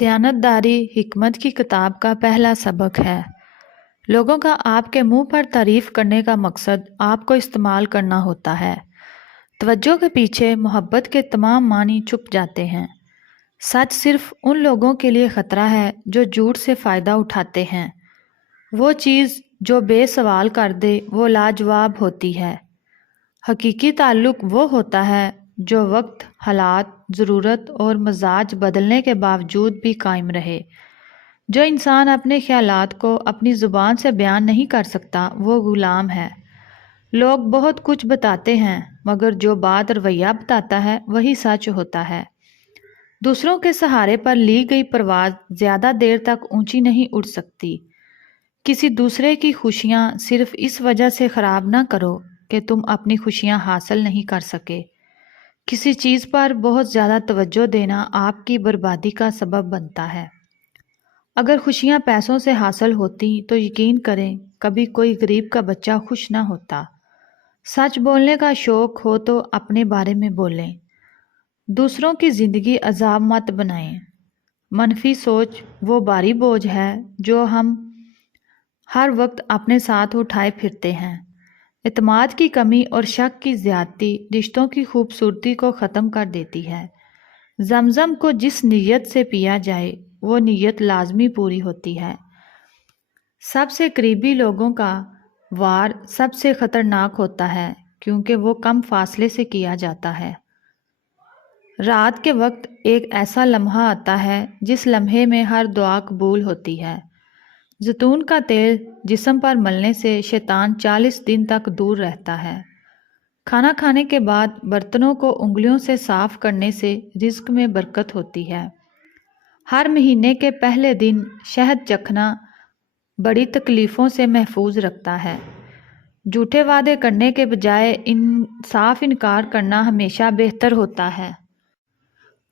دیانتداری حکمت کی کتاب کا پہلا سبق ہے۔ لوگوں کا آپ کے منہ پر تعریف کرنے کا مقصد آپ کو استعمال کرنا ہوتا ہے۔ توجہ کے پیچھے محبت کے تمام معنی چھپ جاتے ہیں۔ سچ صرف ان لوگوں کے لیے خطرہ ہے جو جھوٹ سے فائدہ اٹھاتے ہیں۔ وہ چیز جو بے سوال کر دے وہ لاجواب ہوتی ہے۔ حقیقی تعلق وہ ہوتا ہے جو وقت، حالات، ضرورت اور مزاج بدلنے کے باوجود بھی قائم رہے۔ جو انسان اپنے خیالات کو اپنی زبان سے بیان نہیں کر سکتا وہ غلام ہے۔ لوگ بہت کچھ بتاتے ہیں مگر جو بات رویہ بتاتا ہے وہی سچ ہوتا ہے۔ دوسروں کے سہارے پر لی گئی پرواز زیادہ دیر تک اونچی نہیں اڑ سکتی۔ کسی دوسرے کی خوشیاں صرف اس وجہ سے خراب نہ کرو کہ تم اپنی خوشیاں حاصل نہیں کر سکے۔ کسی چیز پر بہت زیادہ توجہ دینا آپ کی بربادی کا سبب بنتا ہے۔ اگر خوشیاں پیسوں سے حاصل ہوتی تو یقین کریں کبھی کوئی غریب کا بچہ خوش نہ ہوتا۔ سچ بولنے کا شوق ہو تو اپنے بارے میں بولیں۔ دوسروں کی زندگی عذاب مت بنائیں۔ منفی سوچ وہ بھاری بوجھ ہے جو ہم ہر وقت اپنے ساتھ اٹھائے پھرتے ہیں۔ اعتماد کی کمی اور شک کی زیادتی رشتوں کی خوبصورتی کو ختم کر دیتی ہے۔ زمزم کو جس نیت سے پیا جائے وہ نیت لازمی پوری ہوتی ہے۔ سب سے قریبی لوگوں کا وار سب سے خطرناک ہوتا ہے کیونکہ وہ کم فاصلے سے کیا جاتا ہے۔ رات کے وقت ایک ایسا لمحہ آتا ہے جس لمحے میں ہر دعا قبول ہوتی ہے۔ زیتون کا تیل جسم پر ملنے سے شیطان 40 دن تک دور رہتا ہے۔ کھانا کھانے کے بعد برتنوں کو انگلیوں سے صاف کرنے سے رزق میں برکت ہوتی ہے۔ ہر مہینے کے پہلے دن شہد چکھنا بڑی تکلیفوں سے محفوظ رکھتا ہے۔ جھوٹے وعدے کرنے کے بجائے صاف انکار کرنا ہمیشہ بہتر ہوتا ہے۔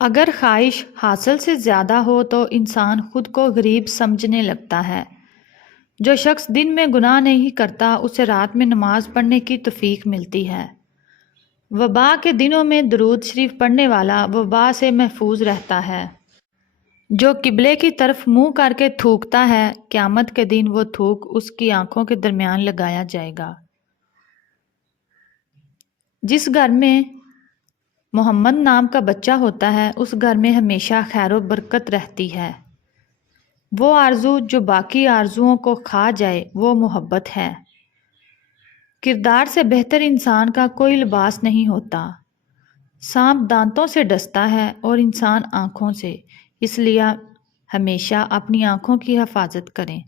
اگر خواہش حاصل سے زیادہ ہو تو انسان خود کو غریب سمجھنے لگتا ہے۔ جو شخص دن میں گناہ نہیں کرتا اسے رات میں نماز پڑھنے کی توفیق ملتی ہے۔ وبا کے دنوں میں درود شریف پڑھنے والا وبا سے محفوظ رہتا ہے۔ جو قبلے کی طرف منہ کر کے تھوکتا ہے قیامت کے دن وہ تھوک اس کی آنکھوں کے درمیان لگایا جائے گا۔ جس گھر میں محمد نام کا بچہ ہوتا ہے اس گھر میں ہمیشہ خیر و برکت رہتی ہے۔ وہ آرزو جو باقی آرزوؤں کو کھا جائے وہ محبت ہے۔ کردار سے بہتر انسان کا کوئی لباس نہیں ہوتا۔ سانپ دانتوں سے ڈستا ہے اور انسان آنکھوں سے، اس لیے ہمیشہ اپنی آنکھوں کی حفاظت کریں۔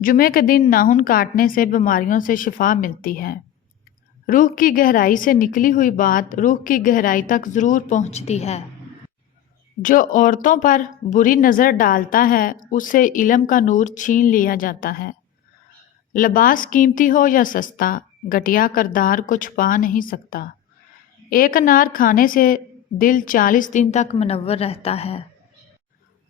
جمعے کے دن ناخن کاٹنے سے بیماریوں سے شفا ملتی ہے۔ روح کی گہرائی سے نکلی ہوئی بات روح کی گہرائی تک ضرور پہنچتی ہے۔ جو عورتوں پر بری نظر ڈالتا ہے اسے علم کا نور چھین لیا جاتا ہے۔ لباس قیمتی ہو یا سستا گھٹیا کردار کو چھپا نہیں سکتا۔ ایک انار کھانے سے دل 40 دن تک منور رہتا ہے۔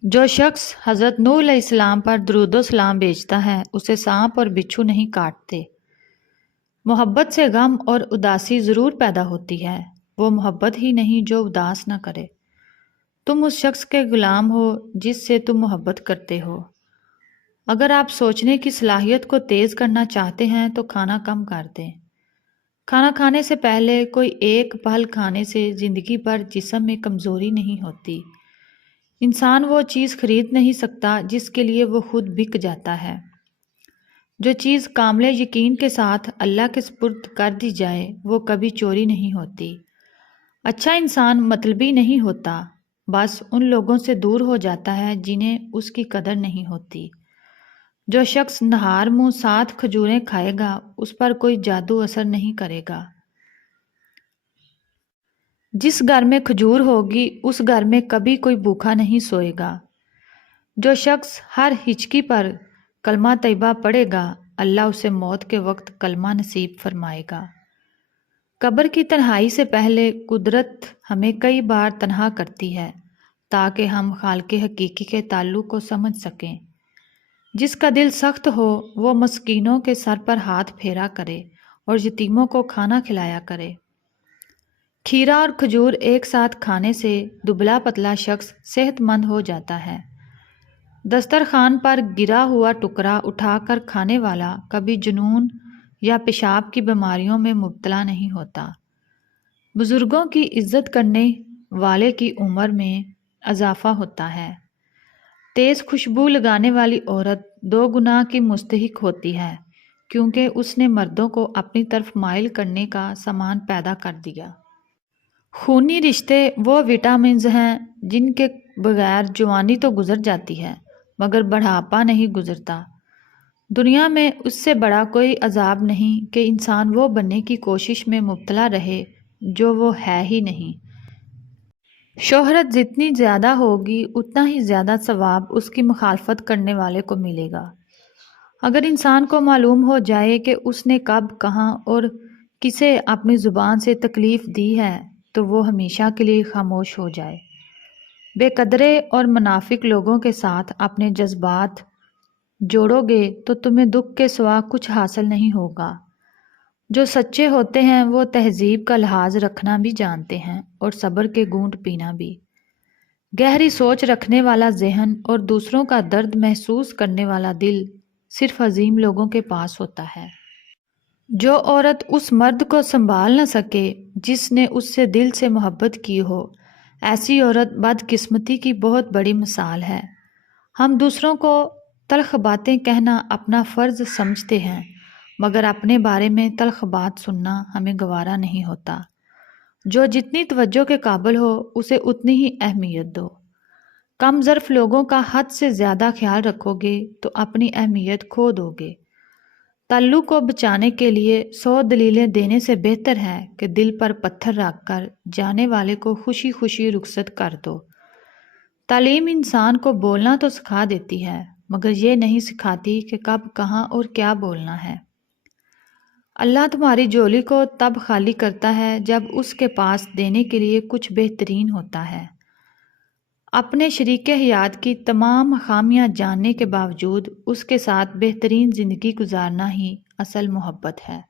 جو شخص حضرت نوح علیہ السلام پر درود و سلام بھیجتا ہے اسے سانپ اور بچھو نہیں کاٹتے۔ محبت سے غم اور اداسی ضرور پیدا ہوتی ہے۔ وہ محبت ہی نہیں جو اداس نہ کرے۔ تم اس شخص کے غلام ہو جس سے تم محبت کرتے ہو۔ اگر آپ سوچنے کی صلاحیت کو تیز کرنا چاہتے ہیں تو کھانا کم کر دیں۔ کھانا کھانے سے پہلے کوئی ایک پھل کھانے سے زندگی بھر جسم میں کمزوری نہیں ہوتی۔ انسان وہ چیز خرید نہیں سکتا جس کے لیے وہ خود بک جاتا ہے۔ جو چیز کامل یقین کے ساتھ اللہ کے سپرد کر دی جائے وہ کبھی چوری نہیں ہوتی۔ اچھا انسان مطلبی نہیں ہوتا، بس ان لوگوں سے دور ہو جاتا ہے جنہیں اس کی قدر نہیں ہوتی۔ جو شخص نہار منہ 7 کھجوریں کھائے گا اس پر کوئی جادو اثر نہیں کرے گا۔ جس گھر میں کھجور ہوگی اس گھر میں کبھی کوئی بھوکا نہیں سوئے گا۔ جو شخص ہر ہچکی پر کلمہ طیبہ پڑھے گا اللہ اسے موت کے وقت کلمہ نصیب فرمائے گا۔ قبر کی تنہائی سے پہلے قدرت ہمیں کئی بار تنہا کرتی ہے تاکہ ہم خالق حقیقی کے تعلق کو سمجھ سکیں۔ جس کا دل سخت ہو وہ مسکینوں کے سر پر ہاتھ پھیرا کرے اور یتیموں کو کھانا کھلایا کرے۔ کھیرا اور کھجور ایک ساتھ کھانے سے دبلا پتلا شخص صحت مند ہو جاتا ہے۔ دسترخوان پر گرا ہوا ٹکڑا اٹھا کر کھانے والا کبھی جنون یا پیشاب کی بیماریوں میں مبتلا نہیں ہوتا۔ بزرگوں کی عزت کرنے والے کی عمر میں اضافہ ہوتا ہے۔ تیز خوشبو لگانے والی عورت 2 گناہ کی مستحق ہوتی ہے، کیونکہ اس نے مردوں کو اپنی طرف مائل کرنے کا سامان پیدا کر دیا۔ خونی رشتے وہ وٹامنز ہیں جن کے بغیر جوانی تو گزر جاتی ہے مگر بڑھاپا نہیں گزرتا۔ دنیا میں اس سے بڑا کوئی عذاب نہیں کہ انسان وہ بننے کی کوشش میں مبتلا رہے جو وہ ہے ہی نہیں۔ شہرت جتنی زیادہ ہوگی اتنا ہی زیادہ ثواب اس کی مخالفت کرنے والے کو ملے گا۔ اگر انسان کو معلوم ہو جائے کہ اس نے کب، کہاں اور کسے اپنی زبان سے تکلیف دی ہے تو وہ ہمیشہ کے لیے خاموش ہو جائے۔ بے قدرے اور منافق لوگوں کے ساتھ اپنے جذبات جوڑو گے تو تمہیں دکھ کے سوا کچھ حاصل نہیں ہوگا۔ جو سچے ہوتے ہیں وہ تہذیب کا لحاظ رکھنا بھی جانتے ہیں اور صبر کے گھونٹ پینا بھی۔ گہری سوچ رکھنے والا ذہن اور دوسروں کا درد محسوس کرنے والا دل صرف عظیم لوگوں کے پاس ہوتا ہے۔ جو عورت اس مرد کو سنبھال نہ سکے جس نے اس سے دل سے محبت کی ہو، ایسی عورت بدقسمتی کی بہت بڑی مثال ہے۔ ہم دوسروں کو تلخ باتیں کہنا اپنا فرض سمجھتے ہیں مگر اپنے بارے میں تلخ بات سننا ہمیں گوارا نہیں ہوتا۔ جو جتنی توجہ کے قابل ہو اسے اتنی ہی اہمیت دو۔ کم ظرف لوگوں کا حد سے زیادہ خیال رکھو گے تو اپنی اہمیت کھو دو گے۔ تعلق کو بچانے کے لیے 100 دلیلیں دینے سے بہتر ہے کہ دل پر پتھر رکھ کر جانے والے کو خوشی خوشی رخصت کر دو۔ تعلیم انسان کو بولنا تو سکھا دیتی ہے مگر یہ نہیں سکھاتی کہ کب، کہاں اور کیا بولنا ہے۔ اللہ تمہاری جھولی کو تب خالی کرتا ہے جب اس کے پاس دینے کے لیے کچھ بہترین ہوتا ہے۔ اپنے شریک حیات کی تمام خامیاں جاننے کے باوجود اس کے ساتھ بہترین زندگی گزارنا ہی اصل محبت ہے۔